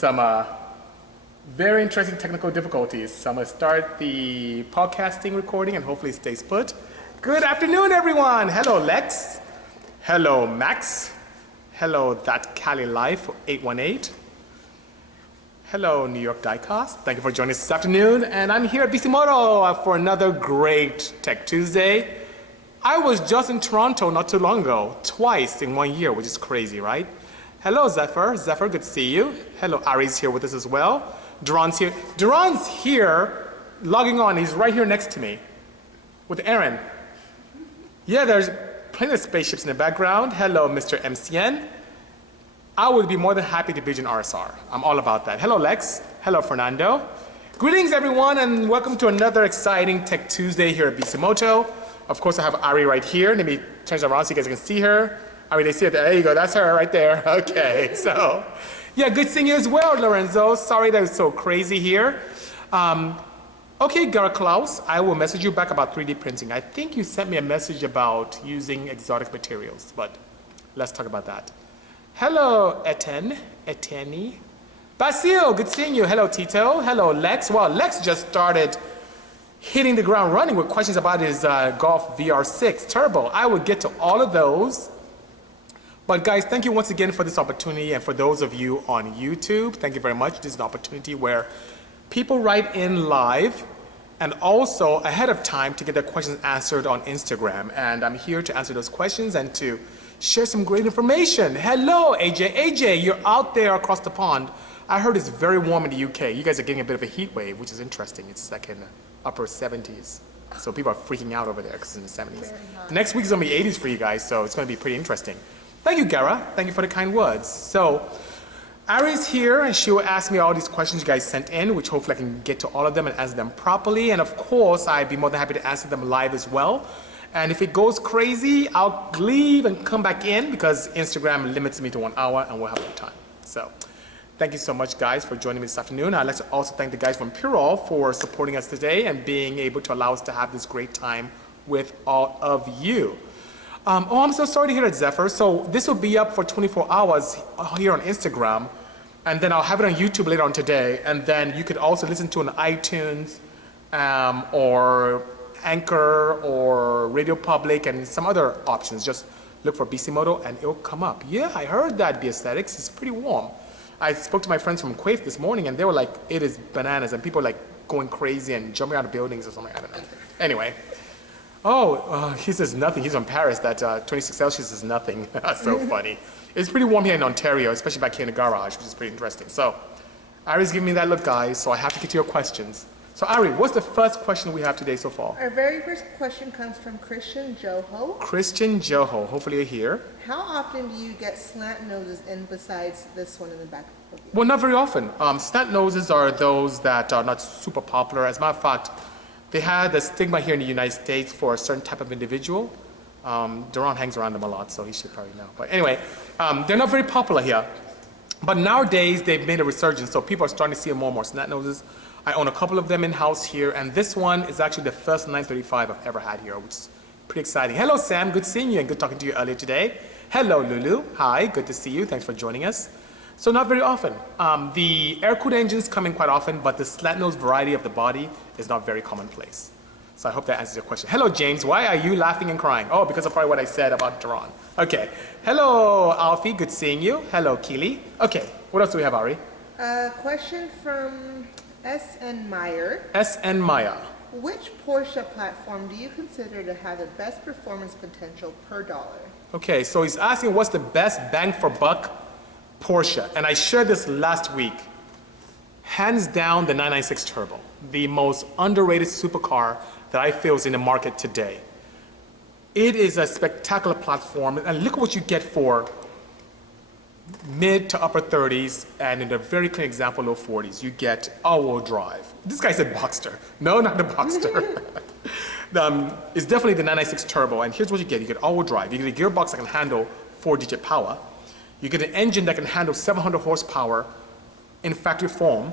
Some very interesting technical difficulties. So I'm going to start the podcasting recording and hopefully it stays put. Good afternoon, everyone. Hello, Lex. Hello, Max. Hello, That Cali Life 818. Hello, New York Diecast. Thank you for joining us this afternoon. And I'm here at Bisimoto for another great Tech Tuesday. I was just in Toronto not too long ago, twice in 1 year, which is crazy, right? Hello, Zephyr. Zephyr, good to see you. Hello, Ari's here with us as well. Duran's here. Duran's here, logging on. He's right here next to me with Aaron. Yeah, there's plenty of spaceships in the background. Hello, Mr. MCN. I would be more than happy to build an RSR. I'm all about that. Hello, Lex. Hello, Fernando. Greetings, everyone, and welcome to another exciting Tech Tuesday here at Bisimoto. Of course, I have Ari right here. Let me turn it around so you guys can see her. I mean, they see it. There you go. That's her right there. Okay. So, yeah, good seeing you as well, Lorenzo. Sorry that it's so crazy here. Okay, Gara Klaus, I will message you back about 3D printing. I think you sent me a message about using exotic materials, but let's talk about that. Hello, Etienne. Basil, good seeing you. Hello, Tito. Hello, Lex. Well, Lex just started hitting the ground running with questions about his Golf VR6 Turbo. I will get to all of those. But guys, thank you once again for this opportunity, and for those of you on YouTube, thank you very much. This is an opportunity where people write in live and also ahead of time to get their questions answered on Instagram. And I'm here to answer those questions and to share some great information. Hello, AJ. AJ, you're out there across the pond. I heard it's very warm in the UK. You guys are getting a bit of a heat wave, which is interesting. It's like in the upper 70s. So people are freaking out over there because it's in the 70s. Next week is going to be 80s for you guys, so it's going to be pretty interesting. Thank you, Gara. Thank you for the kind words. So, Ari's here, and she will ask me all these questions you guys sent in, which hopefully I can get to all of them and answer them properly. And of course, I'd be more than happy to answer them live as well. And if it goes crazy, I'll leave and come back in because Instagram limits me to 1 hour and we'll have more time. So, thank you so much, guys, for joining me this afternoon. I'd like to also thank the guys from Purol for supporting us today and being able to allow us to have this great time with all of you. Oh, I'm so sorry to hear that, Zephyr. So this will be up for 24 hours here on Instagram, and then I'll have it on YouTube later on today, and then you could also listen to it on iTunes or Anchor or Radio Public and some other options. Just look for Bisimoto and it'll come up. Yeah, I heard that, B-Aesthetics. It's pretty warm. I spoke to my friends from Quaif this morning, and they were like, it is bananas, and people are like going crazy and jumping out of buildings or something. I don't know. Anyway. Oh, he says nothing. He's from Paris. That 26 Celsius is nothing. That's so funny. It's pretty warm here in Ontario, especially back here in the garage, which is pretty interesting. So, Ari's giving me that look, guys, so I have to get to your questions. So, Ari, what's the first question we have today so far? Our very first question comes from Christian Joho. Christian Joho. Hopefully you're here. How often do you get slant noses in besides this one in the back of you? Well, not very often. Slant noses are those that are not super popular. As a matter of fact, they had the stigma here in the United States for a certain type of individual. Duran hangs around them a lot, so he should probably know. But anyway, they're not very popular here. But nowadays, they've made a resurgence, so people are starting to see more and more slant noses. I own a couple of them in-house here, and this one is actually the first 935 I've ever had here, which is pretty exciting. Hello, Sam. Good seeing you, and good talking to you earlier today. Hello, Lulu. Hi. Good to see you. Thanks for joining us. So not very often. The air-cooled engines come in quite often, but the slant nose variety of the body is not very commonplace. So I hope that answers your question. Hello, James. Why are you laughing and crying? Oh, because of probably what I said about Duran. Okay. Hello, Alfie. Good seeing you. Hello, Keely. Okay. What else do we have, Ari? Question from S.N. Meyer. S.N. Meyer. Which Porsche platform do you consider to have the best performance potential per dollar? Okay, so he's asking what's the best bang for buck Porsche, and I shared this last week. Hands down, the 996 Turbo, the most underrated supercar that I feel is in the market today. It is a spectacular platform, and look at what you get for mid to upper 30s, and in a very clean example, low 40s. You get all-wheel drive. This guy said Boxster. No, not the Boxster. It's definitely the 996 Turbo, and here's what you get. You get all-wheel drive. You get a gearbox that can handle 4-digit power. You get an engine that can handle 700 horsepower in factory form.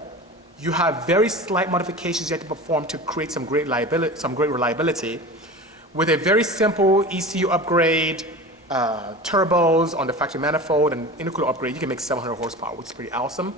You have very slight modifications you have to perform to create some great reliability. With a very simple ECU upgrade, turbos on the factory manifold, and intercooler upgrade, you can make 700 horsepower, which is pretty awesome.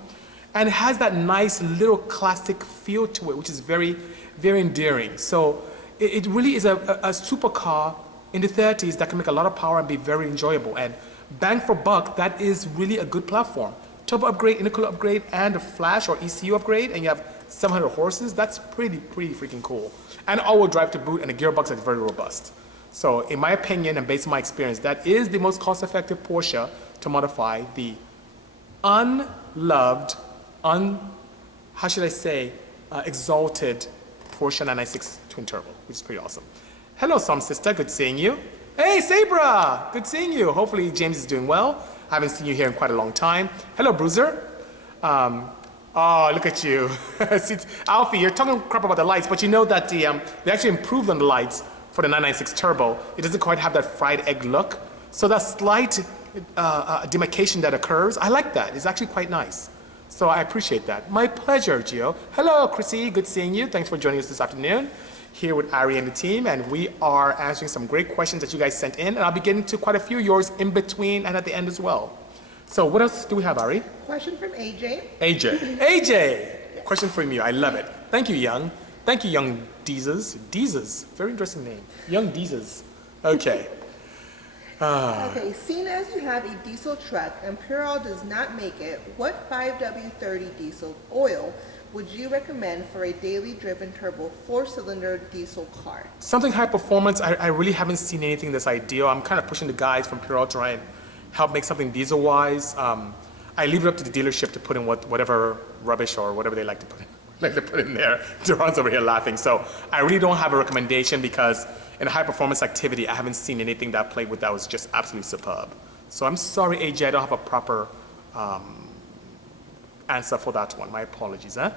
And it has that nice little classic feel to it, which is very, very endearing. So it really is a supercar in the 30s that can make a lot of power and be very enjoyable. And bang for buck, that is really a good platform. Turbo upgrade, intercooler upgrade, and a flash or ECU upgrade, and you have 700 horses. That's pretty freaking cool. And all-wheel drive to boot, and the gearbox is very robust. So in my opinion, and based on my experience, that is the most cost-effective Porsche to modify the unloved, how should I say, exalted Porsche 996 twin turbo, which is pretty awesome. Hello, Som sister, good seeing you. Hey, Sabra, good seeing you. Hopefully James is doing well. I haven't seen you here in quite a long time. Hello, Bruiser. Oh, look at you. See, Alfie, you're talking crap about the lights, but you know that they actually improved on the lights for the 996 turbo. It doesn't quite have that fried egg look. So that slight demarcation that occurs, I like that. It's actually quite nice. So I appreciate that. My pleasure, Gio. Hello, Chrissy. Good seeing you. Thanks for joining us this afternoon here with Ari and the team. And we are answering some great questions that you guys sent in. And I'll be getting to quite a few of yours in between and at the end as well. So what else do we have, Ari? Question from AJ. AJ. AJ! Yes. Question from you. I love it. Thank you, Young. Thank you, Young Deezes. Deezes. Very interesting name. Young Deezes. Okay. Okay, seeing as you have a diesel truck and Purell does not make it, what 5W30 diesel oil would you recommend for a daily driven turbo 4-cylinder diesel car? Something high performance. I really haven't seen anything that's ideal. I'm kind of pushing the guys from Purell to try and help make something diesel wise. I leave it up to the dealership to put in whatever rubbish or whatever they like to put in there. Duran's over here laughing. So I really don't have a recommendation because in a high performance activity, I haven't seen anything that I played with that was just absolutely superb. So I'm sorry, AJ, I don't have a proper answer for that one. My apologies, huh?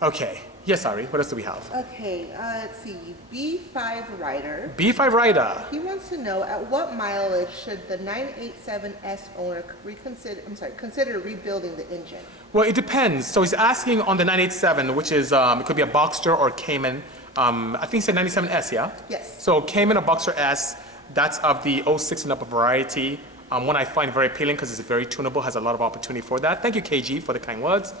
Okay. Yes, Ari, what else do we have? Okay, let's see. B5 Rider. B5 Rider. He wants to know at what mileage should the 987S owner consider rebuilding the engine? Well, it depends. So he's asking on the 987, which is, it could be a Boxster or Cayman. I think he said 97S, yeah? Yes. So Cayman or Boxster S, that's of the 06 and up variety. One I find very appealing because it's very tunable, has a lot of opportunity for that. Thank you, KG, for the kind words.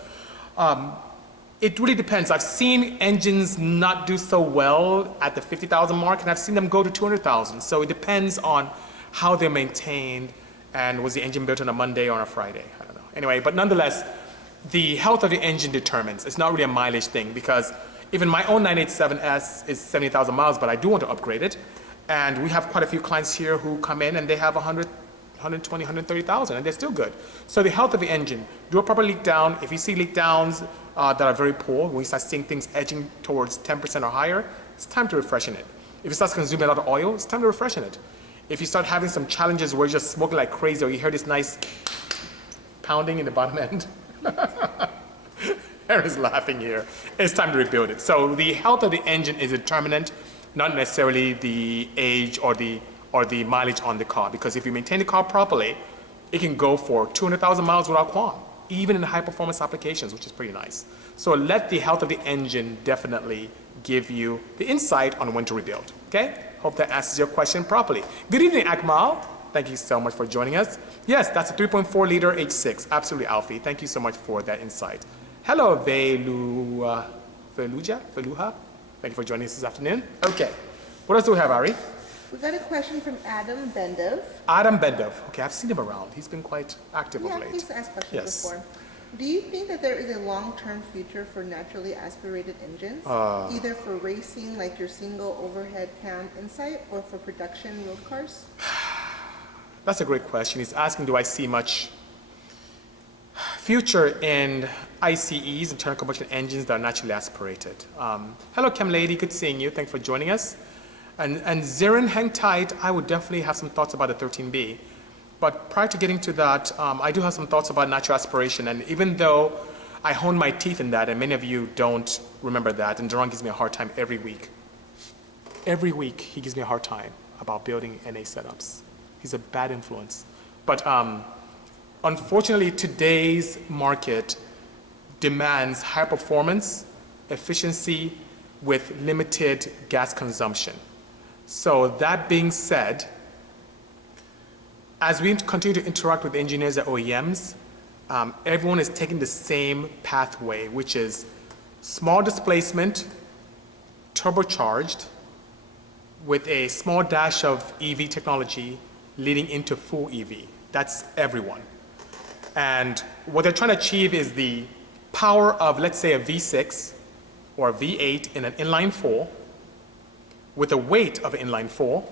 It really depends. I've seen engines not do so well at the 50,000 mark, and I've seen them go to 200,000. So it depends on how they're maintained, and was the engine built on a Monday or on a Friday? I don't know. Anyway, but nonetheless, the health of the engine determines. It's not really a mileage thing because even my own 987S is 70,000 miles, but I do want to upgrade it. And we have quite a few clients here who come in and they have 100, 120, 130,000, and they're still good. So the health of the engine, do a proper leak down. If you see leak downs that are very poor, when you start seeing things edging towards 10% or higher, it's time to refreshen it. If it starts consuming a lot of oil, it's time to refreshen it. If you start having some challenges where you're just smoking like crazy or you hear this nice pounding in the bottom end, Aaron's laughing here, it's time to rebuild it. So the health of the engine is a determinant, not necessarily the age or the mileage on the car, because if you maintain the car properly, it can go for 200,000 miles without qualm, even in high performance applications, which is pretty nice. So let the health of the engine definitely give you the insight on when to rebuild, okay? Hope that answers your question properly. Good evening, Akmal. Thank you so much for joining us. Yes, that's a 3.4 liter H6. Absolutely, Alfie. Thank you so much for that insight. Hello, Veluha. Thank you for joining us this afternoon. Okay. What else do we have, Ari? We got a question from Adam Bendov. Adam Bendov. Okay, I've seen him around. He's been quite active of late. Yeah, he's asked questions Yes. before. Do you think that there is a long-term future for naturally aspirated engines, either for racing like your single overhead cam Insight or for production road cars? That's a great question. He's asking, do I see much future in ICEs, internal combustion engines that are naturally aspirated? Hello, Chem Lady. Good seeing you. Thanks for joining us. And Zirin, hang tight. I would definitely have some thoughts about the 13B. But prior to getting to that, I do have some thoughts about natural aspiration. And even though I hone my teeth in that, and many of you don't remember that, and Duran gives me a hard time every week. Every week, he gives me a hard time about building NA setups. He's a bad influence. But unfortunately, today's market demands high performance, efficiency with limited gas consumption. So that being said, as we continue to interact with engineers at OEMs, everyone is taking the same pathway, which is small displacement, turbocharged, with a small dash of EV technology leading into full EV. That's everyone. And what they're trying to achieve is the power of, let's say, a V6 or a V8 in an inline four with the weight of an inline four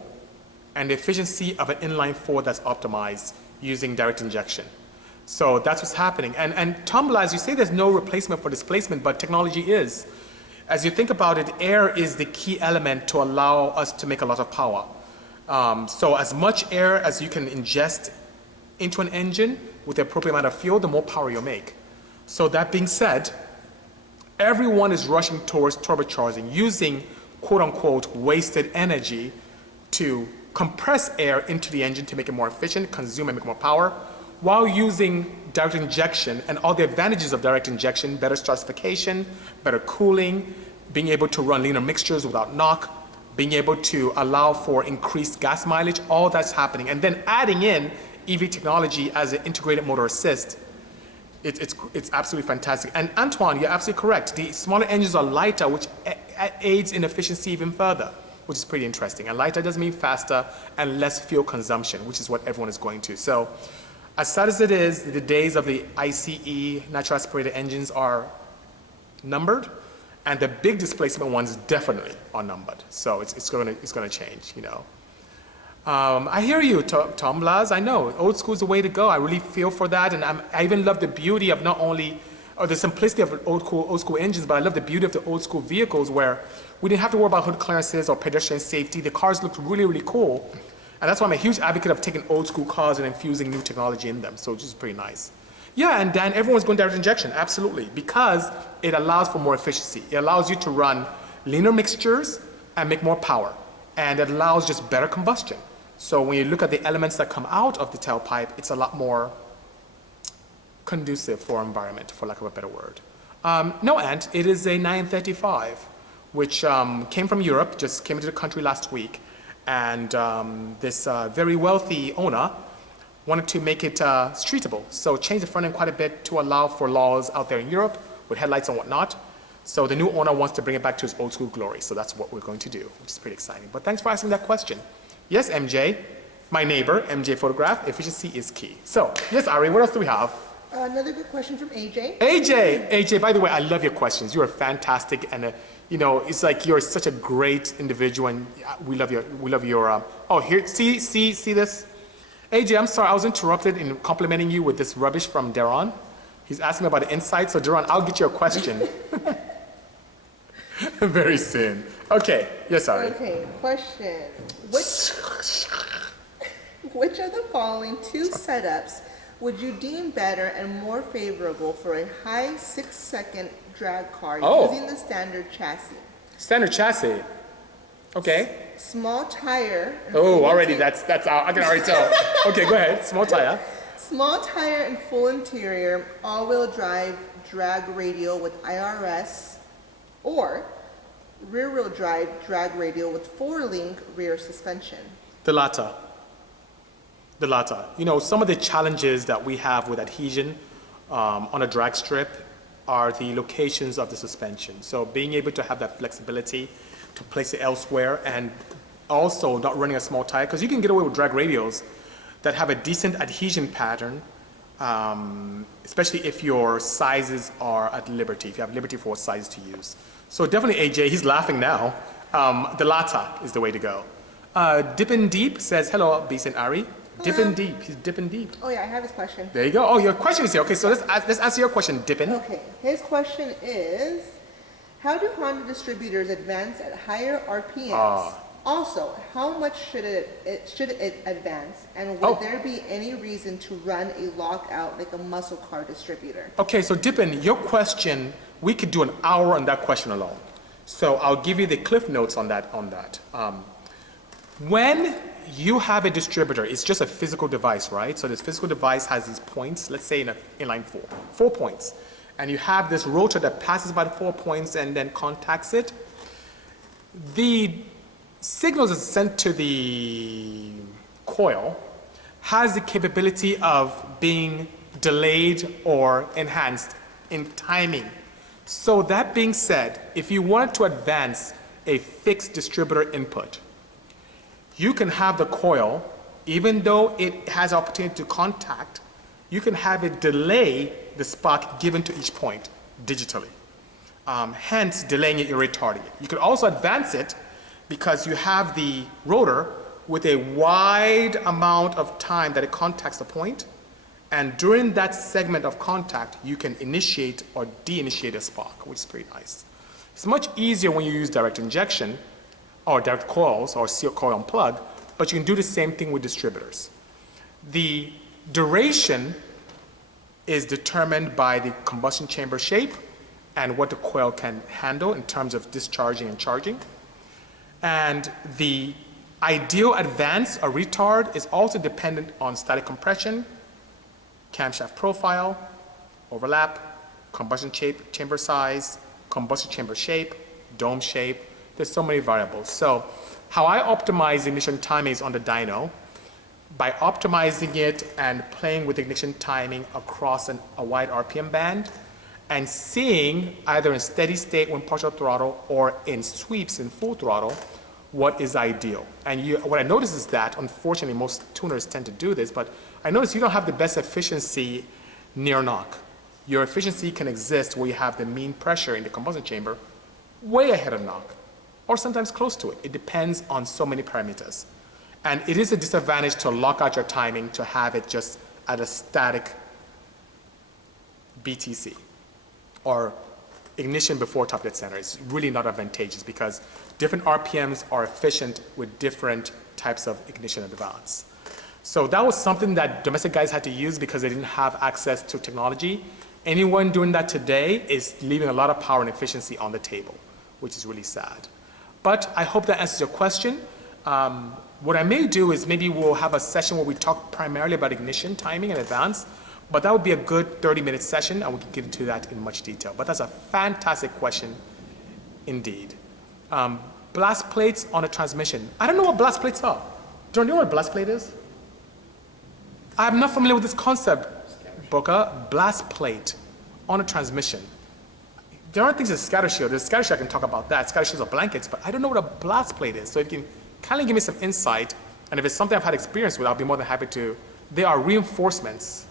and the efficiency of an inline four that's optimized using direct injection. So that's what's happening. And Tom, as you say, there's no replacement for displacement, but technology is. As you think about it, air is the key element to allow us to make a lot of power. So as much air as you can ingest into an engine with the appropriate amount of fuel, the more power you'll make. So that being said, everyone is rushing towards turbocharging, using quote-unquote wasted energy to compress air into the engine to make it more efficient, consume and make more power, while using direct injection and all the advantages of direct injection, better stratification, better cooling, being able to run leaner mixtures without knock, being able to allow for increased gas mileage, all that's happening. And then adding in EV technology as an integrated motor assist, it's absolutely fantastic. And Antoine, you're absolutely correct. The smaller engines are lighter, which aids in efficiency even further, which is pretty interesting. And lighter doesn't mean faster and less fuel consumption, which is what everyone is going to. So as sad as it is, the days of the ICE, natural aspirated engines, are numbered, and the big displacement ones definitely are numbered. So it's going to change, you know. I hear you, Tom Blas. I know old school is the way to go. I really feel for that, and I even love the beauty of not only the simplicity of old school engines, but I love the beauty of the old school vehicles where we didn't have to worry about hood clearances or pedestrian safety. The cars looked really, really cool, and that's why I'm a huge advocate of taking old school cars and infusing new technology in them. So it's just pretty nice. Yeah, and Dan, everyone's going direct injection, absolutely, because it allows for more efficiency. It allows you to run leaner mixtures and make more power, and it allows just better combustion. So when you look at the elements that come out of the tailpipe, it's a lot more conducive for our environment, for lack of a better word. No, Ant, it is a 935, which came from Europe, just came into the country last week, and this very wealthy owner wanted to make it streetable. So changed the front end quite a bit to allow for laws out there in Europe with headlights and whatnot. So the new owner wants to bring it back to its old school glory. So that's what we're going to do, which is pretty exciting. But thanks for asking that question. Yes, MJ, my neighbor, MJ Photograph, efficiency is key. So, yes, Ari, what else do we have? Another good question from AJ. AJ, by the way, I love your questions. You are fantastic, and you know, it's like you're such a great individual, and we love your. Oh, here, see this? AJ, I'm sorry, I was interrupted in complimenting you with this rubbish from Deron. He's asking me about the insight, so Deron, I'll get you a question. Very soon. Okay, yes, Ari. Okay, question. Which of the following two setups would you deem better and more favorable for a high 6-second drag car using the standard chassis? Standard chassis. Okay. Small tire. Oh, already that's out. I can already tell. Okay, go ahead. Small tire. Small tire and full interior, all-wheel drive drag radial with IRS, or rear-wheel drive drag radial with 4-link rear suspension. The latter. The latter. You know, some of the challenges that we have with adhesion on a drag strip are the locations of the suspension. So being able to have that flexibility to place it elsewhere, and also not running a small tire, because you can get away with drag radials that have a decent adhesion pattern, especially if your sizes are at liberty, if you have liberty for what sizes to use. So definitely AJ, he's laughing now. The latter is the way to go. Dippin' Deep says, hello, Beast and Ari. Dippin' Deep, he's dipping deep. Oh yeah, I have his question. There you go. Oh, your question is here. Okay, so let's answer your question, Dippin'. Okay, his question is, how do Honda distributors advance at higher RPMs? Also, how much should it advance, and would there be any reason to run a lockout like a muscle car distributor? Okay, so Dippin', your question, we could do an hour on that question alone. So I'll give you the cliff notes on that. When you have a distributor, it's just a physical device, right? So this physical device has these points, let's say in an inline four points. And you have this rotor that passes by the 4 points and then contacts it. The signals that's sent to the coil has the capability of being delayed or enhanced in timing. So that being said, if you wanted to advance a fixed distributor input, you can have the coil, even though it has opportunity to contact, you can have it delay the spark given to each point digitally. Hence, delaying it, you're retarding it. You could also advance it because you have the rotor with a wide amount of time that it contacts the point, and during that segment of contact, you can initiate or de-initiate a spark, which is pretty nice. It's much easier when you use direct injection or direct coils or seal coil and plug, but you can do the same thing with distributors. The duration is determined by the combustion chamber shape and what the coil can handle in terms of discharging and charging. And the ideal advance or retard is also dependent on static compression, camshaft profile, overlap, combustion chamber size, combustion chamber shape, dome shape. There's so many variables. So how I optimize ignition timing is on the dyno by optimizing it and playing with ignition timing across a wide RPM band and seeing either in steady state when partial throttle or in sweeps in full throttle what is ideal. And what I notice is that, unfortunately, most tuners tend to do this, but I notice you don't have the best efficiency near knock. Your efficiency can exist where you have the mean pressure in the combustion chamber way ahead of knock, or sometimes close to it. It depends on so many parameters. And it is a disadvantage to lock out your timing to have it just at a static BTC or ignition before top dead center. It's really not advantageous because different RPMs are efficient with different types of ignition advance. So that was something that domestic guys had to use because they didn't have access to technology. Anyone doing that today is leaving a lot of power and efficiency on the table, which is really sad. But I hope that answers your question. What I may do is maybe we'll have a session where we talk primarily about ignition timing and advance, but that would be a good 30-minute session and we can get into that in much detail. But that's a fantastic question indeed. Blast plates on a transmission. I don't know what blast plates are. Do you know what a blast plate is? I'm not familiar with this concept, Boca. Blast plate on a transmission. There are things in scatter shield. There's scatter shield, I can talk about that. Scatter shields are blankets, but I don't know what a blast plate is. So if you can kind of give me some insight, and if it's something I've had experience with, I'll be more than happy to. They are reinforcements.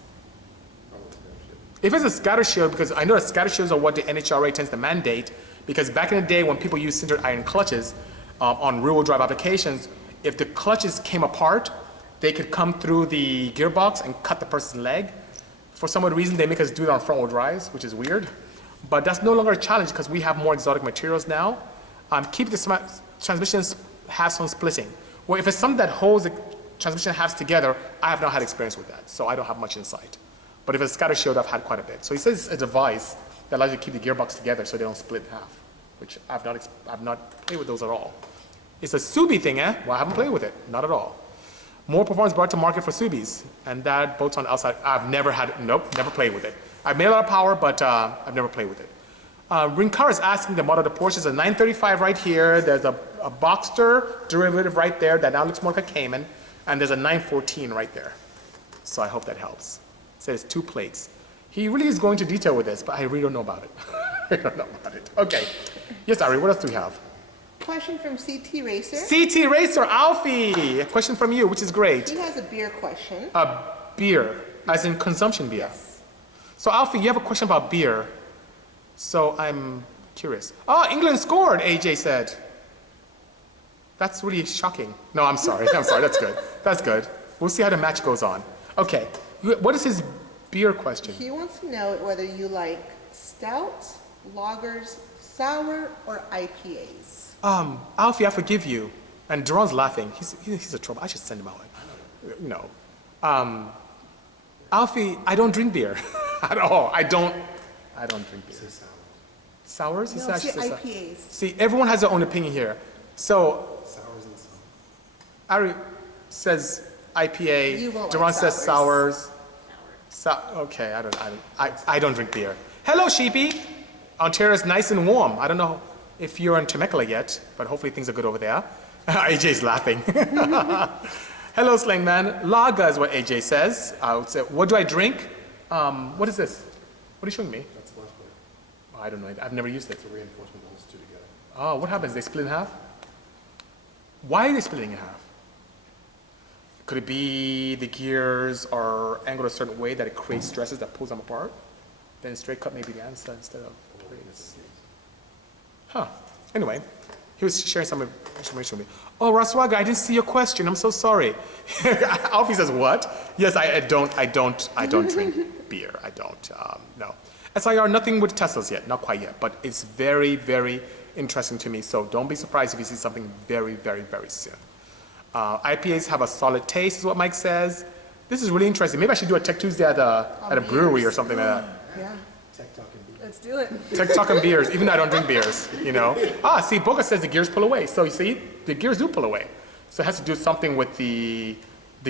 If it's a scatter shield, because I know that scatter shields are what the NHRA tends to mandate, because back in the day when people used sintered iron clutches on rear-wheel drive applications, if the clutches came apart, they could come through the gearbox and cut the person's leg. For some odd reason, they make us do it on front-wheel drives, which is weird. But that's no longer a challenge because we have more exotic materials now. Keep the transmissions halves from splitting. Well, if it's something that holds the transmission halves together, I have not had experience with that, so I don't have much insight. But if it's scatter shield, I've had quite a bit. So he says it's a device that allows you to keep the gearbox together so they don't split in half, which I've not played with those at all. It's a Subi thing, eh? Well, I haven't played with it, not at all. More performance brought to market for Subis, and that boats on the outside. I've never had, nope, never played with it. I've made a lot of power, but I've never played with it. Rinkar is asking the model of the Porsche is a 935 right here. There's a Boxster derivative right there that now looks more like a Cayman, and there's a 914 right there. So I hope that helps. It says 2 plates. He really is going into detail with this, but I really don't know about it. I don't know about it. Okay. Yes, Ari, what else do we have? Question from CT Racer. CT Racer, Alfie! A question from you, which is great. He has a beer question. A beer, as in consumption beer. Yes. So Alfie, you have a question about beer. So I'm curious. Oh, England scored, AJ said. That's really shocking. No, I'm sorry. I'm sorry. That's good. That's good. We'll see how the match goes on. Okay. What is his beer question? He wants to know whether you like stouts, lagers, sour, or IPAs. Alfie, I forgive you. And Duran's laughing. He's a trouble. I should send him out. No. Alfie, I don't drink beer at all. I don't drink beer. Sours? No, see IPAs. See, everyone has their own opinion here. So, Sours and sours. Ari says IPA. You won't Duran like says sours. Okay, I don't drink beer. Hello, Sheepy. Ontario's nice and warm. I don't know if you're in Temecula yet, but hopefully things are good over there. AJ's laughing. Hello, Slangman. Lager is what AJ says. I would say, what do I drink? What is this? What are you showing me? That's the last plate. I don't know. I've never used it. It's a reinforcement that holds two together. Oh, what happens? They split in half? Why are they splitting in half? Could it be the gears are angled a certain way that it creates stresses that pulls them apart? Then straight cut may be the answer instead of this. Huh. Anyway, he was sharing some information with me. Oh, Raswaga, I didn't see your question. I'm so sorry. Alfie says, what? Yes, I don't drink beer. I don't, no. SIR, nothing with Teslas yet, not quite yet, but it's very, very interesting to me. So don't be surprised if you see something very, very, very soon. IPAs have a solid taste, is what Mike says. This is really interesting. Maybe I should do a Tech Tuesday at a brewery or something like that. Yeah. Tech Talk and beer. Let's do it. Tech Talk and beers, even though I don't drink beers, you know. See, Boca says the gears pull away. So you see, the gears do pull away. So it has to do something with the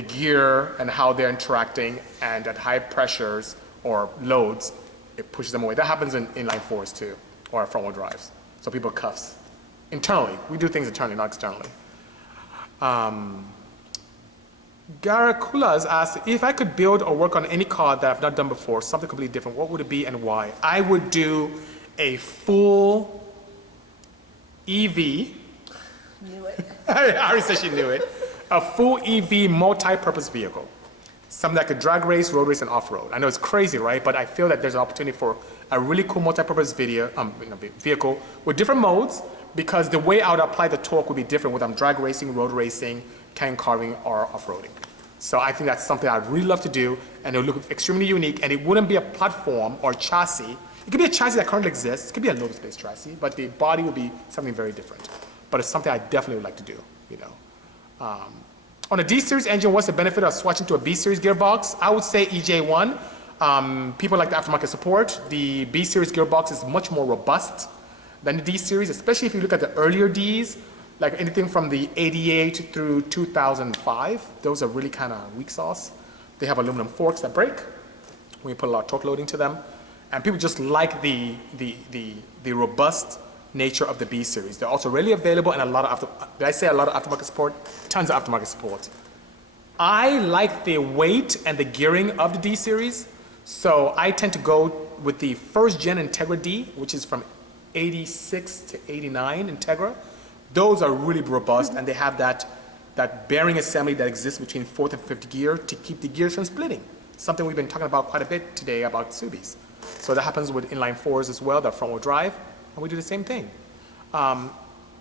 gear and how they're interacting, and at high pressures or loads, it pushes them away. That happens in inline fours too, or front wheel drives. So people cuffs. Internally, we do things internally, not externally. Garakulas asked, if I could build or work on any car that I've not done before, something completely different, what would it be and why? I would do a full EV. Knew it. I already said she knew it. A full EV multi-purpose vehicle. Something that could drag race, road race, and off-road. I know it's crazy, right? But I feel that there's an opportunity for a really cool multi-purpose vehicle with different modes, because the way I would apply the torque would be different whether I'm drag racing, road racing, canyon carving, or off-roading. So I think that's something I'd really love to do, and it would look extremely unique, and it wouldn't be a platform or chassis. It could be a chassis that currently exists. It could be a Lotus-based chassis, but the body would be something very different. But it's something I definitely would like to do, you know. On a D-Series engine, what's the benefit of switching to a B-Series gearbox? I would say EJ1. People like the aftermarket support. The B-Series gearbox is much more robust than the D-Series, especially if you look at the earlier Ds, like anything from the 88 through 2005. Those are really kind of weak sauce. They have aluminum forks that break when you put a lot of torque loading to them. And people just like the robust nature of the B-Series. They're also readily available and a lot of did I say a lot of aftermarket support? Tons of aftermarket support. I like the weight and the gearing of the D-Series, so I tend to go with the first gen Integra D, which is from 86 to 89 Integra. Those are really robust, and they have that bearing assembly that exists between fourth and fifth gear to keep the gears from splitting. Something we've been talking about quite a bit today about Subis. So that happens with inline fours as well, that front wheel drive, and we do the same thing.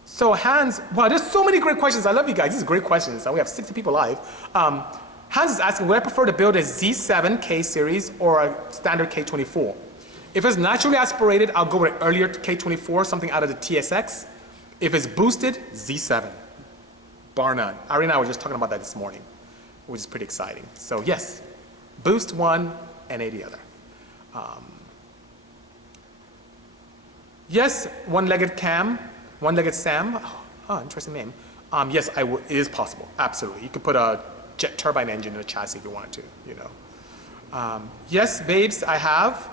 So Hans, wow, there's so many great questions. I love you guys. These are great questions, and we have 60 people live. Hans is asking, would I prefer to build a Z7 K series or a standard K24? If it's naturally aspirated, I'll go with an earlier K24, something out of the TSX. If it's boosted, Z7, bar none. Ari and I were just talking about that this morning, which is pretty exciting. So yes, boost one and A the other. Yes, one-legged Cam, one-legged Sam. Oh, interesting name. Yes, it is possible, absolutely. You could put a jet turbine engine in a chassis if you wanted to, you know. Yes, babes, I have,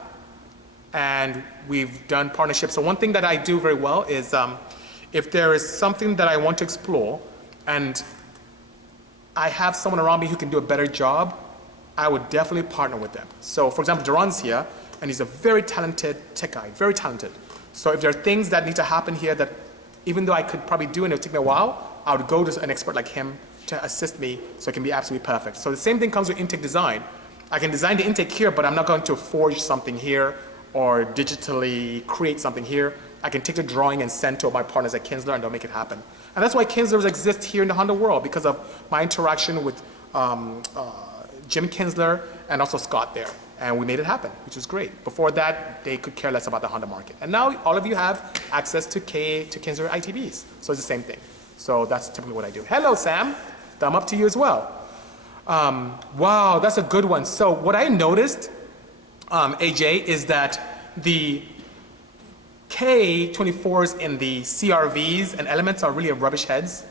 and we've done partnerships. So one thing that I do very well is if there is something that I want to explore and I have someone around me who can do a better job, I would definitely partner with them. So for example, Duran's here, and he's a very talented tech guy, very talented. So if there are things that need to happen here that even though I could probably do and it would take me a while, I would go to an expert like him to assist me so it can be absolutely perfect. So the same thing comes with intake design. I can design the intake here, but I'm not going to forge something here or digitally create something here. I can take the drawing and send to my partners at Kinsler and they'll make it happen. And that's why Kinslers exist here in the Honda world, because of my interaction with Jim Kinsler and also Scott there. And we made it happen, which was great. Before that, they could care less about the Honda market. And now all of you have access to Kinsler ITBs. So it's the same thing. So that's typically what I do. Hello, Sam. Thumb up to you as well. Wow, that's a good one. So what I noticed, AJ, is that the K24s in the CRVs and Elements are really rubbish heads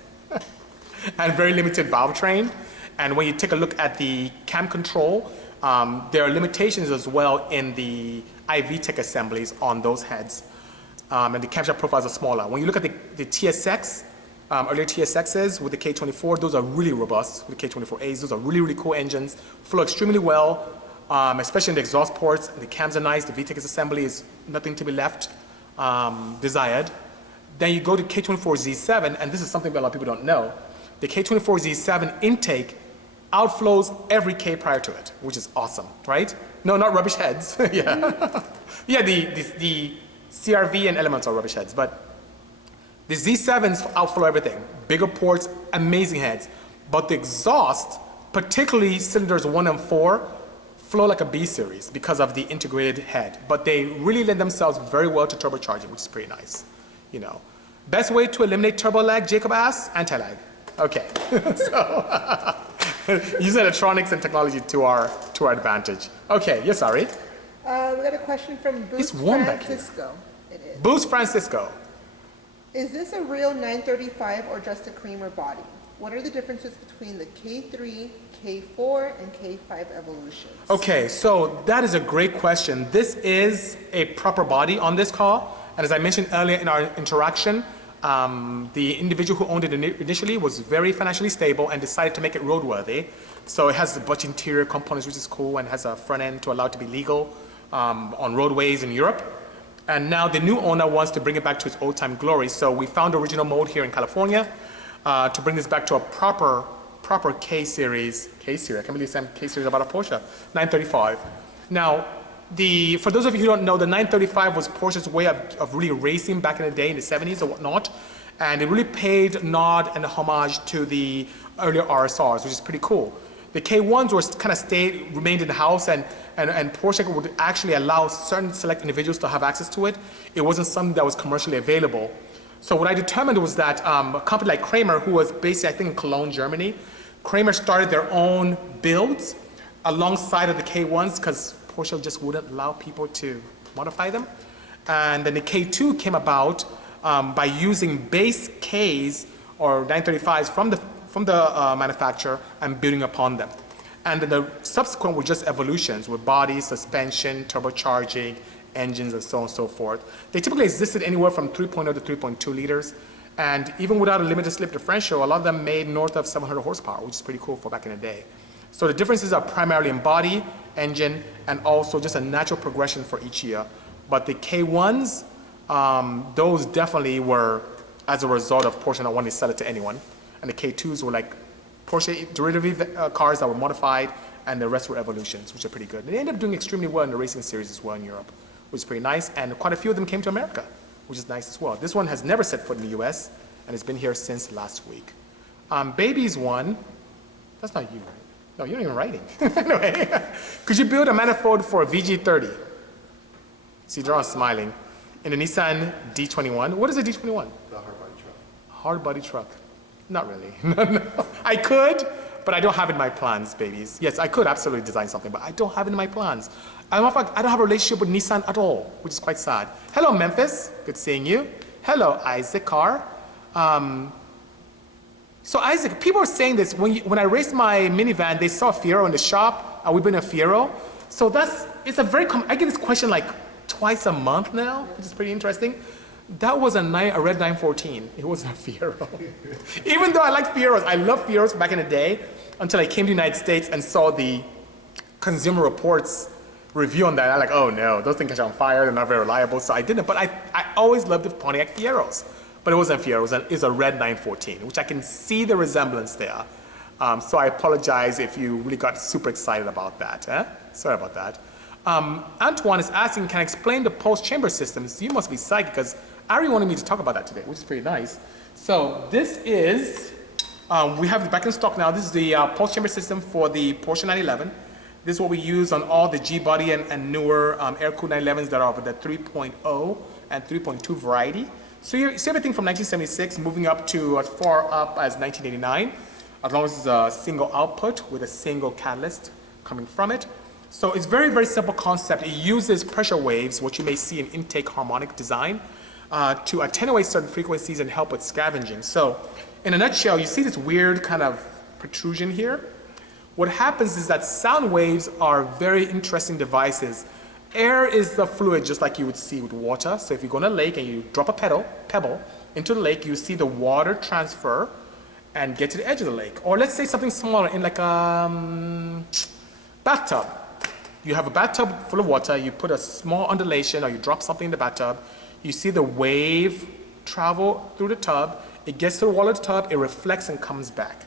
and very limited valve train. And when you take a look at the cam control, there are limitations as well in the IV-Tech assemblies on those heads. And the camshaft profiles are smaller. When you look at the TSX, earlier TSXs with the K24, those are really robust with the K24As. Those are really, really cool engines, flow extremely well. especially in the exhaust ports. The cams are nice. The VTEC assembly is nothing to be left desired. Then you go to K24Z7, and this is something that a lot of people don't know. The K24Z7 intake outflows every K prior to it, which is awesome, right? No, not rubbish heads. Yeah, yeah. The CRV and elements are rubbish heads, but the Z7s outflow everything. Bigger ports, amazing heads, but the exhaust, particularly cylinders 1 and 4, flow like a B series because of the integrated head. But they really lend themselves very well to turbocharging, which is pretty nice. You know, best way to eliminate turbo lag, Jacob asks, anti-lag. Okay, so use electronics and technology to our advantage. Okay, yes, sorry. We got a question from Boost Francisco. It is. Boost Francisco. Is this a real 935 or just a creamer body? What are the differences between the K3, K4, and K5 evolutions? Okay, so that is a great question. This is a proper body on this car, and as I mentioned earlier in our interaction, the individual who owned it initially was very financially stable and decided to make it roadworthy. So it has a bunch of interior components, which is cool, and has a front end to allow it to be legal on roadways in Europe. And now the new owner wants to bring it back to its old-time glory. So we found the original mold here in California to bring this back to a proper K-series. I can't believe I'm K-series about a Porsche 935. Now, for those of you who don't know, the 935 was Porsche's way of really racing back in the day in the 70s or whatnot. And it really paid nod and homage to the earlier RSRs, which is pretty cool. The K1s were kind of remained in the house, and Porsche would actually allow certain select individuals to have access to it. It wasn't something that was commercially available. So what I determined was that a company like Kramer, who was based, I think, in Cologne, Germany, Kramer started their own builds alongside of the K1s because Porsche just wouldn't allow people to modify them. And then the K2 came about by using base Ks or 935s from the manufacturer and building upon them. And then the subsequent were just evolutions with body, suspension, turbocharging, engines, and so on and so forth. They typically existed anywhere from 3.0 to 3.2 liters. And even without a limited slip differential, a lot of them made north of 700 horsepower, which is pretty cool for back in the day. So the differences are primarily in body, engine, and also just a natural progression for each year. But the K1s, those definitely were as a result of Porsche not wanting to sell it to anyone. And the K2s were like Porsche derivative cars that were modified, and the rest were evolutions, which are pretty good. They ended up doing extremely well in the racing series as well in Europe, which is pretty nice. And quite a few of them came to America, which is nice as well. This one has never set foot in the US, and it's been here since last week. Baby's one, that's not you, right? No, you're not even writing. Anyway, could you build a manifold for a VG30? See, John's smiling. In the Nissan D21. What is a D21? The hard body truck. Hard body truck. Not really. No. I could, but I don't have it in my plans, babies. Yes, I could absolutely design something, but I don't have it in my plans. I don't have a relationship with Nissan at all, which is quite sad. Hello, Memphis. Good seeing you. Hello, Isaac Carr. So Isaac, people are saying this, when I raced my minivan, they saw a Fiero in the shop, and we've been a Fiero. So it's a very I get this question like twice a month now, which is pretty interesting. That was a red 914. It wasn't a Fiero. Even though I like Fieros, I loved Fieros back in the day, until I came to the United States and saw the Consumer Reports review on that. I'm like, oh no, those things catch on fire, they're not very reliable, so I didn't. But I always loved the Pontiac Fieros. But it wasn't a Fiero, it's a red 914, which I can see the resemblance there. So I apologize if you really got super excited about that. Sorry about that. Antoine is asking, can I explain the pulse chamber systems? You must be psyched because Ari wanted me to talk about that today, which is pretty nice. So this is, we have it back in stock now. This is the pulse chamber system for the Porsche 911. This is what we use on all the G-body and newer air-cooled 911s that are of the 3.0 and 3.2 variety. So you see everything from 1976 moving up to as far up as 1989, as long as it's a single output with a single catalyst coming from it. So it's very, very simple concept. It uses pressure waves, what you may see in intake harmonic design, to attenuate certain frequencies and help with scavenging. So in a nutshell, you see this weird kind of protrusion here. What happens is that sound waves are very interesting devices. Air is the fluid just like you would see with water. So if you go in a lake and you drop a pebble into the lake, you see the water transfer and get to the edge of the lake. Or let's say something smaller in like a bathtub. You have a bathtub full of water, you put a small undulation or you drop something in the bathtub, you see the wave travel through the tub, it gets to the wall of the tub, it reflects and comes back.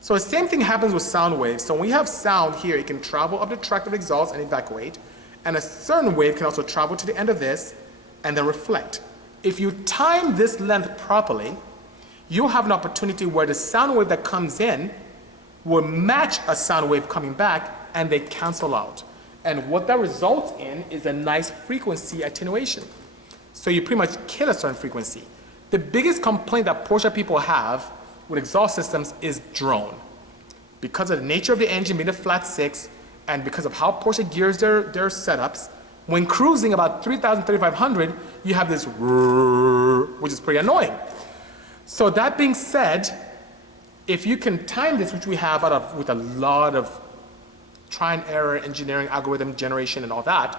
So the same thing happens with sound waves. So when we have sound here, it can travel up the tract of exhaust and evacuate, and a certain wave can also travel to the end of this and then reflect. If you time this length properly, you'll have an opportunity where the sound wave that comes in will match a sound wave coming back and they cancel out. And what that results in is a nice frequency attenuation. So you pretty much kill a certain frequency. The biggest complaint that Porsche people have with exhaust systems is drone. Because of the nature of the engine being a flat six, and because of how Porsche gears their setups, when cruising about 3,000, 3,500, you have this which is pretty annoying. So that being said, if you can time this, which we have with a lot of try and error engineering, algorithm generation and all that,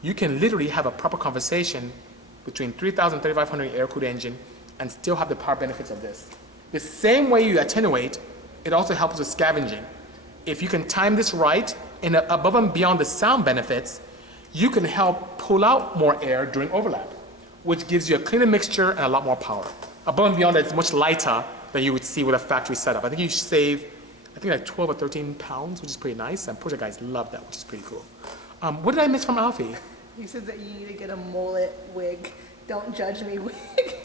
you can literally have a proper conversation between 3,000, 3,500 air-cooled engine and still have the power benefits of this. The same way you attenuate, it also helps with scavenging. If you can time this right, and above and beyond the sound benefits, you can help pull out more air during overlap, which gives you a cleaner mixture and a lot more power. Above and beyond that, it's much lighter than you would see with a factory setup. I think you save, like 12 or 13 pounds, which is pretty nice, and Porsche guys love that, which is pretty cool. What did I miss from Alfie? He says that you need to get a mullet wig. Don't judge me wig.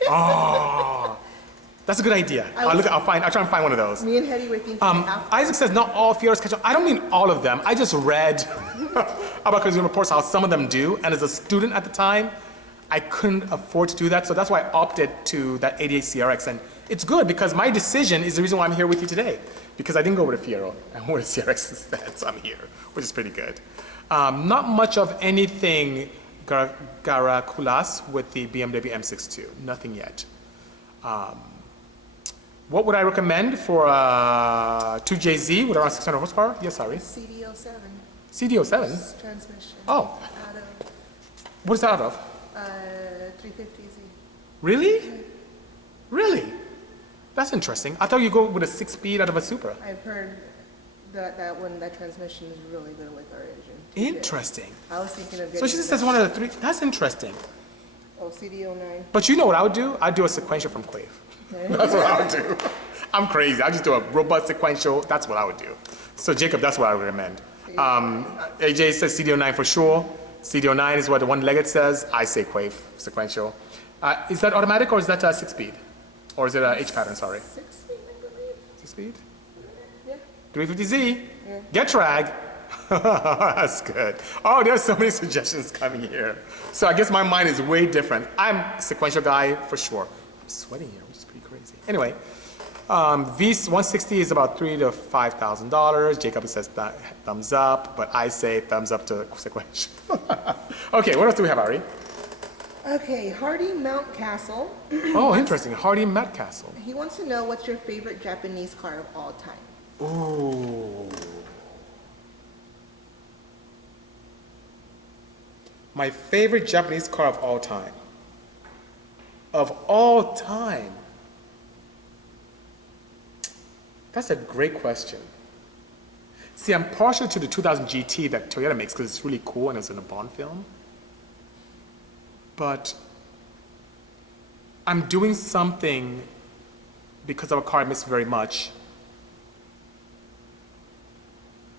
Oh, that's a good idea. I'll try and find one of those. Me and Hetty were thinking. Isaac says not all Fieros catch on. I don't mean all of them. I just read about consumer reports how some of them do, and as a student at the time, I couldn't afford to do that, so that's why I opted to that 88 CRX, and it's good because my decision is the reason why I'm here with you today, because I didn't go with a Fiero, I went with a CRX instead, so I'm here, which is pretty good. Not much of anything Garaculas with the BMW M62, nothing yet. What would I recommend for a 2JZ with around 600 horsepower? Yes, Ari? CD07. CD07? Transmission. Oh. Out of, what is that out of? 350Z. Really? Really? That's interesting. I thought you go with a 6-speed out of a Supra. I've heard that transmission is really good with our engine. Interesting. I was thinking of getting. So she just says one of the three. That's interesting. Oh, CD09. But you know what I would do? I'd do a sequential from Quave. That's what I would do. I'm crazy. I just do a robust sequential. That's what I would do. So Jacob, that's what I would recommend. AJ says CD09 for sure. CD09 is what the one-legged says. I say Quave sequential. Is that automatic or is that a 6-speed? Or is it a H pattern, sorry? 6-speed, I believe. 6-speed? Yeah. 350Z? Yeah. Get drag. That's good. Oh, there's so many suggestions coming here. So I guess my mind is way different. I'm a sequential guy for sure. I'm sweating here, which is pretty crazy. Anyway, V160 is about $3,000 to $5,000. Jacob says thumbs up, but I say thumbs up to sequential. Okay, what else do we have, Ari? Okay, Hardy Mountcastle. Oh, interesting. Hardy Mountcastle. He wants to know what's your favorite Japanese car of all time. Ooh. My favorite Japanese car of all time. Of all time. That's a great question. See, I'm partial to the 2000 GT that Toyota makes because it's really cool and it's in a Bond film. But I'm doing something because of a car I miss very much.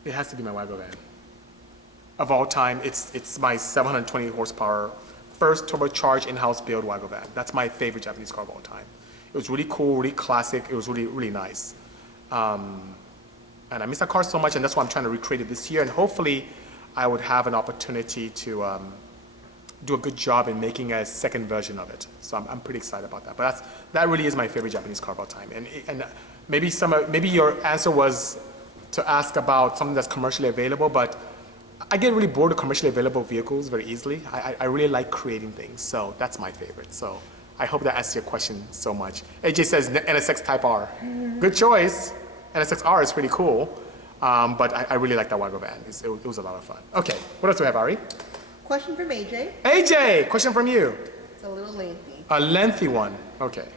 It has to be my Wago van. Of all time, it's my 720 horsepower, first turbocharged in-house build Wago van. That's my favorite Japanese car of all time. It was really cool, really classic. It was really, really nice. And I miss that car so much, and that's why I'm trying to recreate it this year. And hopefully, I would have an opportunity to do a good job in making a second version of it. So I'm pretty excited about that. But that really is my favorite Japanese car of all time. And maybe your answer was to ask about something that's commercially available, but I get really bored of commercially available vehicles very easily. I really like creating things, so that's my favorite. So I hope that answers your question so much. AJ says NSX Type R. Good choice. NSX R is pretty cool, but I really like that Wago van. It was a lot of fun. Okay, what else do we have, Ari? Question from AJ. AJ, question from you. It's a little lengthy. A lengthy one, okay.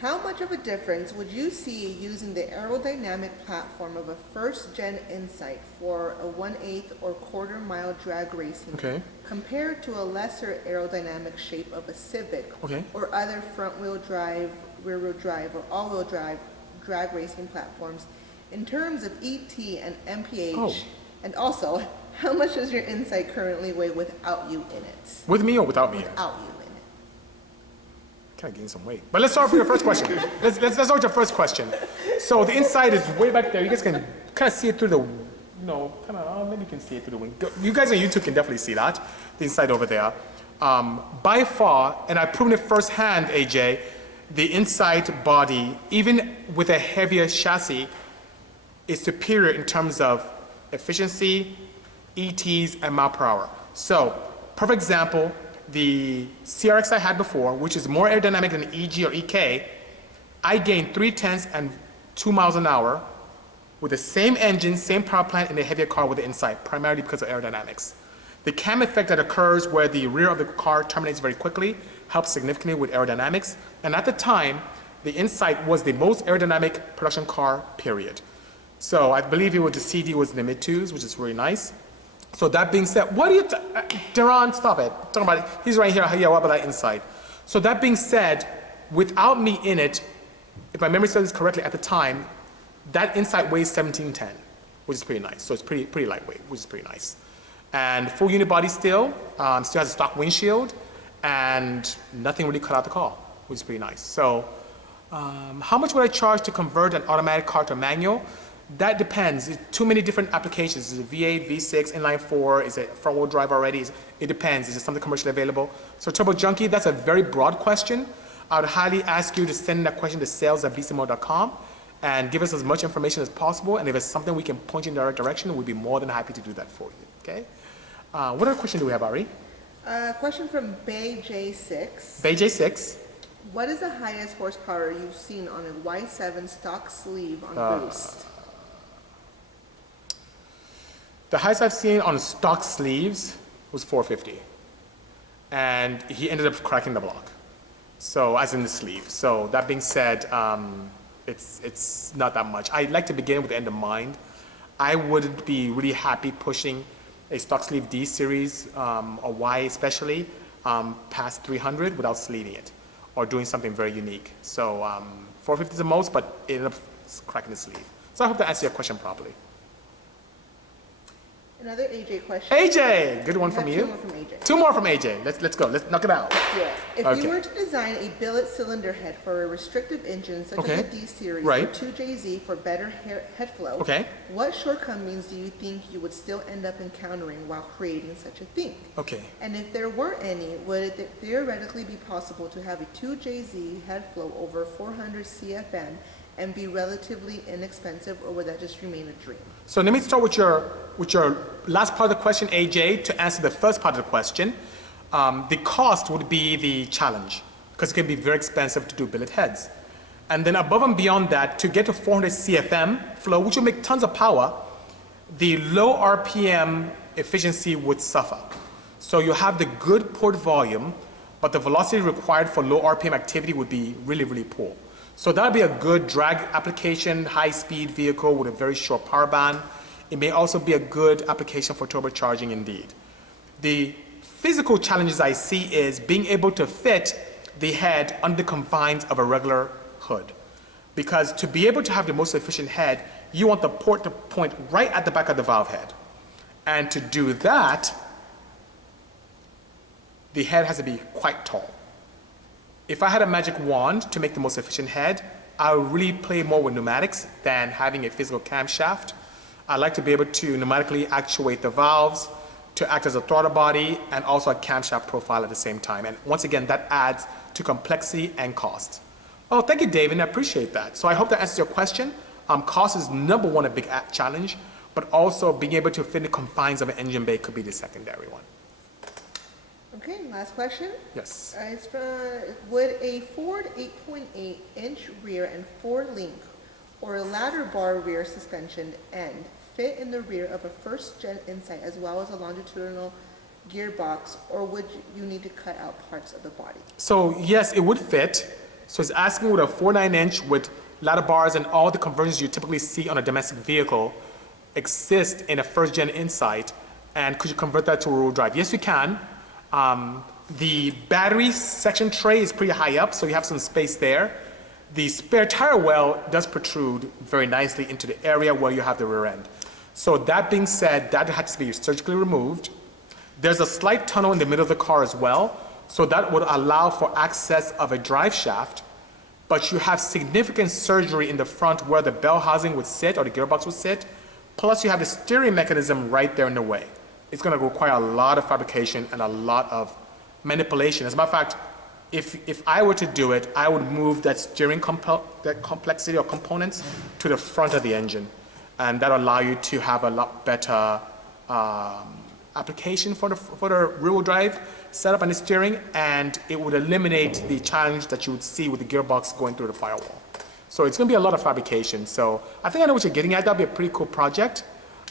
How much of a difference would you see using the aerodynamic platform of a first-gen Insight for a 1/8 or quarter-mile drag racing Okay. compared to a lesser aerodynamic shape of a Civic Okay. or other front-wheel drive, rear-wheel drive, or all-wheel drive drag racing platforms in terms of ET and MPH? Oh. And also, how much does your Insight currently weigh without you in it? With me or without me? Without you in it. Kind of gained some weight. But let's start with your first question. Let's start with your first question. So the inside is way back there. You guys can kind of see it through the, maybe you can see it through the wing. You guys on YouTube can definitely see that, the inside over there. By far, and I've proven it firsthand, AJ, the inside body, even with a heavier chassis, is superior in terms of efficiency, ETs, and mile per hour. So, perfect example, the CRX I had before, which is more aerodynamic than EG or EK, I gained 0.3 and 2 miles an hour with the same engine, same power plant in a heavier car with the Insight, primarily because of aerodynamics. The cam effect that occurs where the rear of the car terminates very quickly helps significantly with aerodynamics. And at the time, the Insight was the most aerodynamic production car, period. So I believe the CD was in the mid-2s, which is really nice. So that being said, what do you, Deron, stop it. Talking about it. He's right here. Yeah, what about that Insight? So that being said, without me in it, if my memory serves correctly at the time, that Insight weighs 1710, which is pretty nice. So it's pretty lightweight, which is pretty nice. And full unit body still has a stock windshield, and nothing really cut out the car, which is pretty nice. So how much would I charge to convert an automatic car to a manual? That depends. It's too many different applications. Is it V8, V6, inline 4? Is it front-wheel drive already? It depends. Is it something commercially available? So Turbo Junkie, that's a very broad question. I would highly ask you to send that question to sales@bisimoto.com and give us as much information as possible. And if it's something we can point you in the right direction, we'd be more than happy to do that for you. Okay? What other question do we have, Ari? Question from Bay J6. Bay J6. What is the highest horsepower you've seen on a Y7 stock sleeve on Boost? The highest I've seen on stock sleeves was 450. And he ended up cracking the block. So, as in the sleeve. So, that being said, it's not that much. I like to begin with the end in mind. I wouldn't be really happy pushing a stock sleeve D series, or Y especially, past 300 without sleeving it or doing something very unique. So, 450 is the most, but it ended up cracking the sleeve. So, I hope that answers your question properly. Another AJ question. AJ, good one from you. Two more from AJ. Two more from AJ. Let's go. Let's knock it out. Yeah. If Okay. you were to design a billet cylinder head for a restrictive engine such Okay. as the D series Right. or 2JZ for better head flow, Okay. what shortcomings do you think you would still end up encountering while creating such a thing? Okay. And if there were any, would it theoretically be possible to have a 2JZ head flow over 400 CFM and be relatively inexpensive, or would that just remain a dream? So let me start with your last part of the question, AJ, to answer the first part of the question. The cost would be the challenge, because it can be very expensive to do billet heads. And then above and beyond that, to get to 400 CFM flow, which will make tons of power, the low RPM efficiency would suffer. So you have the good port volume, but the velocity required for low RPM activity would be really, really poor. So that would be a good drag application, high-speed vehicle with a very short power band. It may also be a good application for turbocharging indeed. The physical challenges I see is being able to fit the head under the confines of a regular hood. Because to be able to have the most efficient head, you want the port to point right at the back of the valve head. And to do that, the head has to be quite tall. If I had a magic wand to make the most efficient head, I would really play more with pneumatics than having a physical camshaft. I like to be able to pneumatically actuate the valves, to act as a throttle body, and also a camshaft profile at the same time. And once again, that adds to complexity and cost. Oh, thank you, David. I appreciate that. So I hope that answers your question. Cost is number one, a big challenge, but also being able to fit in the confines of an engine bay could be the secondary one. Okay, last question. Yes. It's from, would a Ford 8.8-inch rear and 4-link or a ladder bar rear suspension end fit in the rear of a first-gen Insight as well as a longitudinal gearbox, or would you need to cut out parts of the body? So yes, it would fit. So it's asking with a 4.9-inch with ladder bars and all the conversions you typically see on a domestic vehicle exist in a first-gen Insight, and could you convert that to a rear-wheel drive? Yes, you can. The battery section tray is pretty high up, so you have some space there. The spare tire well does protrude very nicely into the area where you have the rear end. So that being said, that has to be surgically removed. There's a slight tunnel in the middle of the car as well, so that would allow for access of a drive shaft, but you have significant surgery in the front where the bell housing would sit or the gearbox would sit, plus you have the steering mechanism right there in the way. It's going to require a lot of fabrication and a lot of manipulation. As a matter of fact, if I were to do it, I would move that steering that complexity or components to the front of the engine, and that will allow you to have a lot better application for the rear-wheel drive setup and the steering, and it would eliminate the challenge that you would see with the gearbox going through the firewall. So it's going to be a lot of fabrication. So I think I know what you're getting at. That'll be a pretty cool project.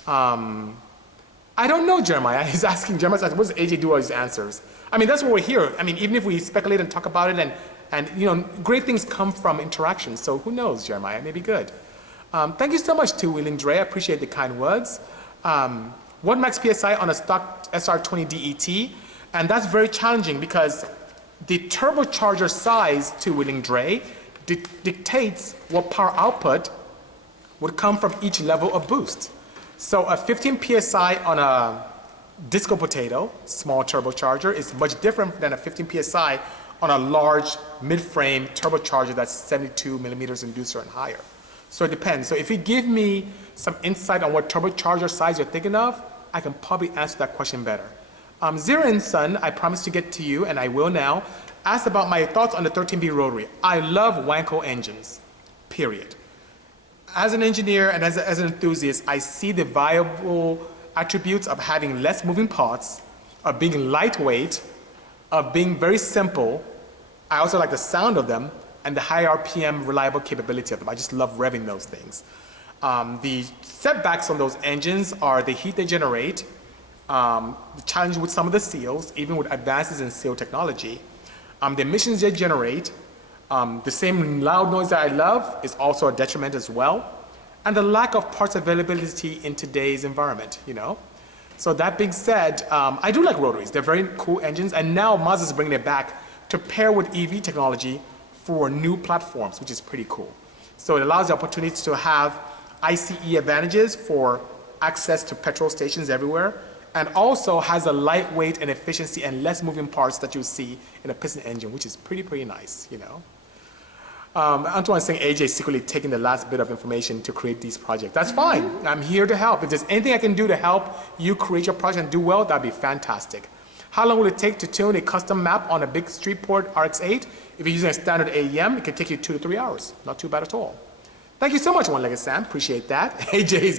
I don't know, Jeremiah. He's asking, Jeremiah's asking, what does AJ do all his answers? I mean, that's what we're here. I mean, even if we speculate and talk about it, and you know, great things come from interaction. So who knows, Jeremiah? It may be good. Thank you so much to Wheeling Dre. I appreciate the kind words. 1 max PSI on a stock SR20 DET, and that's very challenging because the turbocharger size to Wheeling Dre dictates what power output would come from each level of boost. So a 15 PSI on a disco potato, small turbocharger, is much different than a 15 PSI on a large mid-frame turbocharger that's 72 millimeters inducer and higher. So it depends. So if you give me some insight on what turbocharger size you're thinking of, I can probably answer that question better. Zirin Sun, I promised to get to you, and I will now, asked about my thoughts on the 13B rotary. I love Wankel engines, period. As an engineer and as an enthusiast, I see the viable attributes of having less moving parts, of being lightweight, of being very simple. I also like the sound of them and the high RPM reliable capability of them. I just love revving those things. The setbacks on those engines are the heat they generate, the challenge with some of the seals, even with advances in seal technology, the emissions they generate, the same loud noise that I love is also a detriment as well, and the lack of parts availability in today's environment, you know. So that being said, I do like rotaries. They're very cool engines, and now Mazda's bringing it back to pair with EV technology for new platforms, which is pretty cool. So it allows the opportunity to have ICE advantages for access to petrol stations everywhere, and also has a lightweight and efficiency and less moving parts that you see in a piston engine, which is pretty nice, you know. Antoine's saying AJ is secretly taking the last bit of information to create these projects. That's fine. I'm here to help. If there's anything I can do to help you create your project and do well, that'd be fantastic. How long will it take to tune a custom map on a big Streetport RX-8? If you're using a standard AEM, it can take you 2 to 3 hours. Not too bad at all. Thank you so much, One-Legged Sam. Appreciate that. AJ is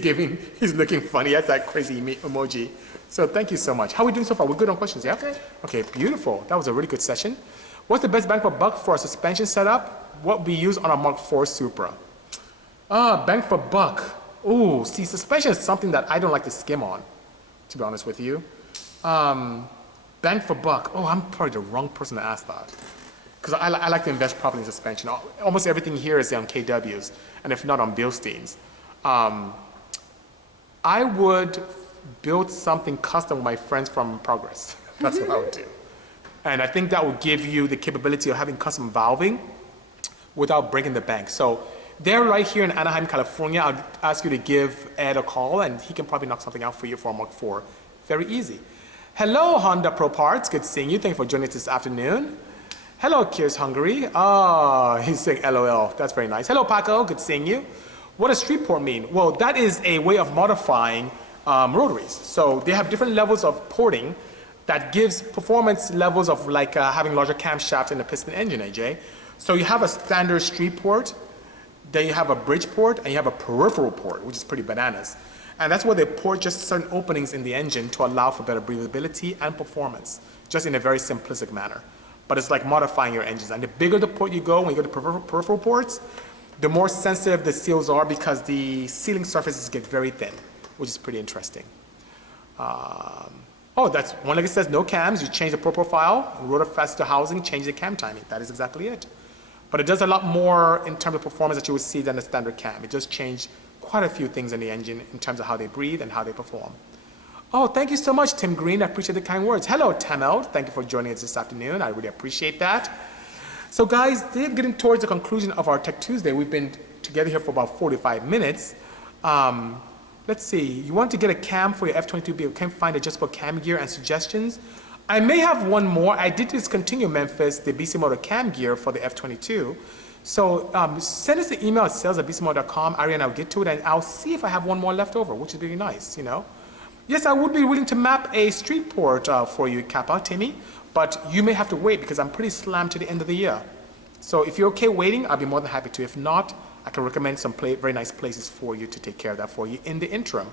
he's looking funny. That's that crazy emoji. So thank you so much. How are we doing so far? We're good on questions, yeah? Good. Okay, beautiful. That was a really good session. What's the best bang for buck for a suspension setup? What we use on a Mark IV Supra? Bang for buck. Ooh, see, suspension is something that I don't like to skim on, to be honest with you. Bang for buck. Oh, I'm probably the wrong person to ask that. Because I like to invest properly in suspension. Almost everything here is on KWs, and if not on Bilsteins. I would build something custom with my friends from Progress. That's what I would do. And I think that would give you the capability of having custom valving without breaking the bank. So they're right here in Anaheim, California. I'll ask you to give Ed a call, and he can probably knock something out for you for a Mark IV. Very easy. Hello, Honda Pro Parts. Good seeing you. Thank you for joining us this afternoon. Hello, Kiers Hungary. He's saying LOL. That's very nice. Hello, Paco. Good seeing you. What does Streetport mean? Well, that is a way of modifying rotaries. So they have different levels of porting that gives performance levels of like having larger camshafts in a piston engine, AJ. So you have a standard street port, then you have a bridge port, and you have a peripheral port, which is pretty bananas. And that's where they port just certain openings in the engine to allow for better breathability and performance, just in a very simplistic manner. But it's like modifying your engines. And the bigger the port you go, when you go to peripheral ports, the more sensitive the seals are because the sealing surfaces get very thin, which is pretty interesting. That's one like it says, no cams. You change the port profile, rotor faster housing, change the cam timing. That is exactly it. But it does a lot more in terms of performance that you would see than a standard cam. It just changed quite a few things in the engine in terms of how they breathe and how they perform. Oh, thank you so much, Tim Green. I appreciate the kind words. Hello, Tamel. Thank you for joining us this afternoon. I really appreciate that. So guys, they're getting towards the conclusion of our Tech Tuesday. We've been together here for about 45 minutes. Let's see, you want to get a cam for your F-22B, you can't find adjustable cam gear and suggestions. I may have one more. I did discontinue Memphis, the Bisimoto cam gear for the F-22. So send us the email at sales@bisimoto.com. Ari and I'll get to it, and I'll see if I have one more left over, which is really nice, you know. Yes, I would be willing to map a street port for you, Kappa, Timmy, but you may have to wait because I'm pretty slammed to the end of the year. So if you're okay waiting, I'll be more than happy to. If not, I can recommend some very nice places for you to take care of that for you in the interim.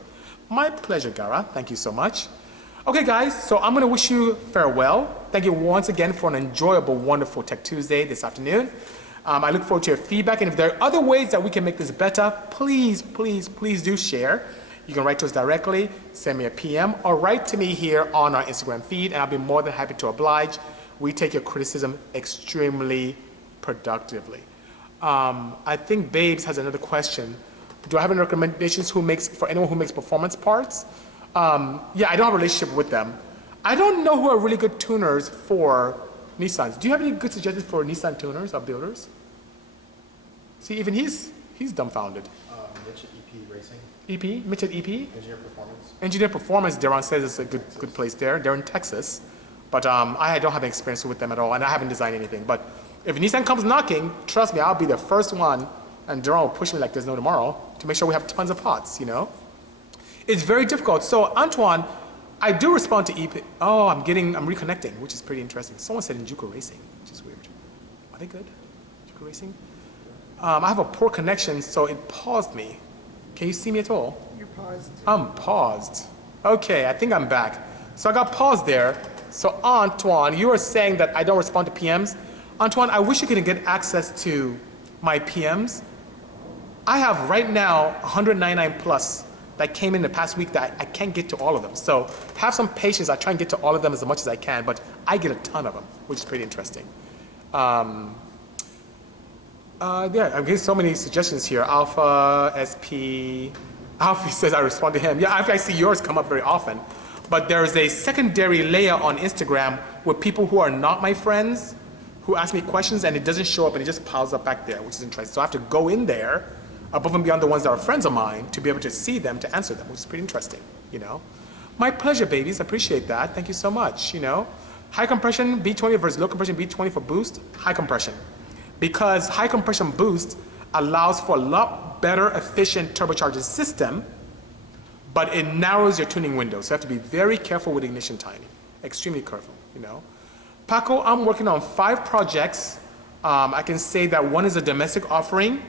My pleasure, Gara. Thank you so much. Okay, guys, so I'm going to wish you farewell. Thank you once again for an enjoyable, wonderful Tech Tuesday this afternoon. I look forward to your feedback, and if there are other ways that we can make this better, please, please, please do share. You can write to us directly, send me a PM, or write to me here on our Instagram feed, and I'll be more than happy to oblige. We take your criticism extremely productively. I think Babes has another question. Do I have any recommendations for anyone who makes performance parts? Yeah, I don't have a relationship with them. I don't know who are really good tuners for Nissans. Do you have any good suggestions for Nissan tuners or builders? See, even he's dumbfounded. Mitch at EP Racing. EP? Mitch at EP? Engineer Performance. Engineer Performance, Deron says it's a good place there. They're in Texas. But I don't have any experience with them at all, and I haven't designed anything. But if Nissan comes knocking, trust me, I'll be the first one, and Deron will push me like there's no tomorrow to make sure we have tons of pots, you know? It's very difficult. So, Antoine, I do respond to EP. Oh, I'm reconnecting, which is pretty interesting. Someone said Injuko Racing, which is weird. Are they good? Injuko Racing? I have a poor connection, so it paused me. Can you see me at all? You're paused. I'm paused. Okay, I think I'm back. So I got paused there. So Antoine, you were saying that I don't respond to PMs. Antoine, I wish you could get access to my PMs. I have right now 199 plus that came in the past week that I can't get to all of them. So have some patience. I try and get to all of them as much as I can, but I get a ton of them, which is pretty interesting. Yeah, I'm getting so many suggestions here. Alpha, SP, Alfie says I respond to him. Yeah, I see yours come up very often. But there's a secondary layer on Instagram with people who are not my friends, who ask me questions and it doesn't show up and it just piles up back there, which is interesting. So I have to go in there, above and beyond the ones that are friends of mine, to be able to see them, to answer them, which is pretty interesting, you know. My pleasure, babies. I appreciate that. Thank you so much, you know. High compression B20 versus low compression B20 for boost. High compression. Because high compression boost allows for a lot better efficient turbocharging system, but it narrows your tuning window. So you have to be very careful with ignition timing. Extremely careful, you know. Paco, I'm working on 5 projects. I can say that one is a domestic offering,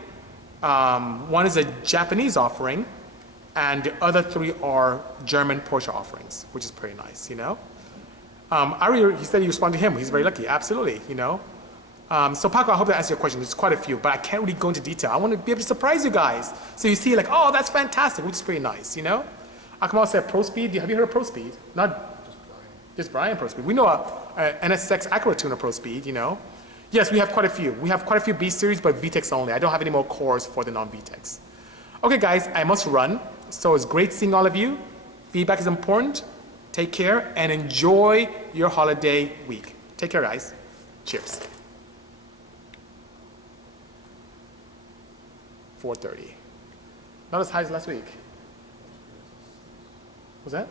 one is a Japanese offering, and the other 3 are German Porsche offerings, which is pretty nice, you know. He said you respond to him. He's very lucky. Absolutely, you know. So Paco, I hope that answers your question. There's quite a few, but I can't really go into detail. I want to be able to surprise you guys. So you see like, oh, that's fantastic, which is pretty nice, you know. Akamal said ProSpeed. Have you heard of ProSpeed? Not just Brian ProSpeed. We know a NSX Acura tuner ProSpeed, you know. Yes, we have quite a few. We have quite a few B series, but VTEX only. I don't have any more cores for the non-VTEX. Okay, guys, I must run. So it's great seeing all of you. Feedback is important. Take care and enjoy your holiday week. Take care, guys. Cheers. 4:30. Not as high as last week. Was that?